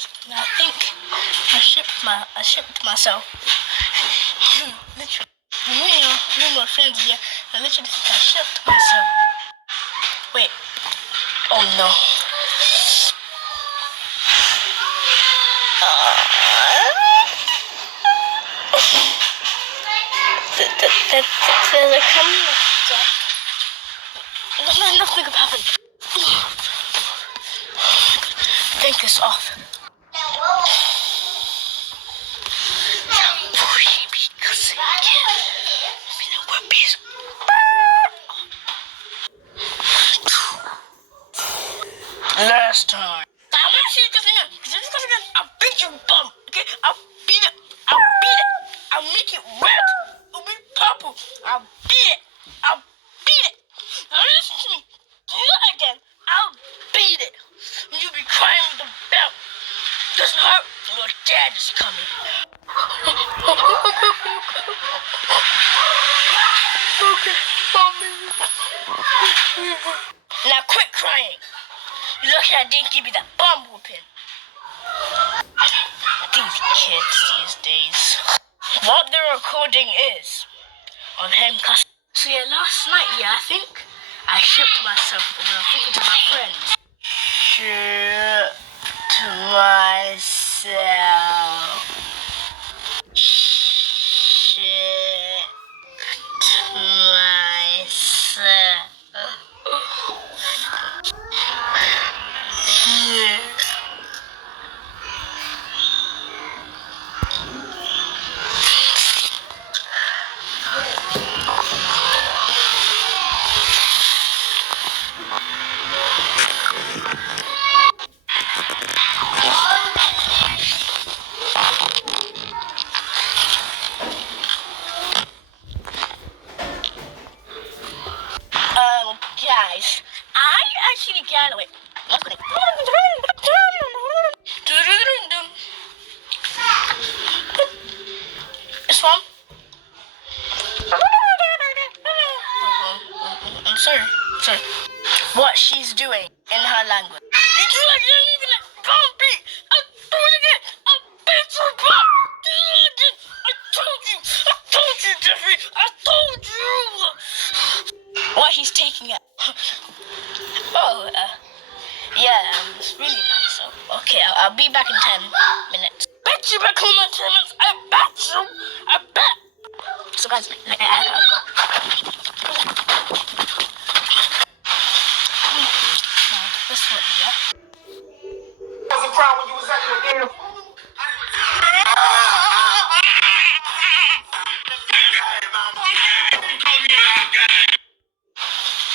friends. And I think I shipped myself. Literally. You and my friends here. I literally think I shipped myself. Wait. Oh no. There's a camera. Nothing could happen. Take this off. Last time. I want to see you cussing again. I'll beat your bum. Okay? I'll beat it. I'll make it red. It'll be purple. I'll beat it. Now listen to me. Do that again. I'll beat it. And you'll be crying with the belt. Doesn't hurt. Your dad is coming. Okay, mommy. Now quit crying. You're lucky I didn't give you that bomb whooping. These kids these days. What the recording is of him cussing. So yeah, last night, I think I shipped myself when I was talking to my friends. Shipped myself. Guys, I actually got away. This one? I'm sorry. What she's doing in her language. Did you again? Don't be. I told you again. I'll beat your butt. Do it again. I told you, Jeffrey. I told you. What he's taking it. It's really nice. So, okay, I'll be back in 10 minutes. Bet you back home in 10 minutes. I bet. So guys, I gotta go. This one, yeah. That's a crowd when you was at your damn.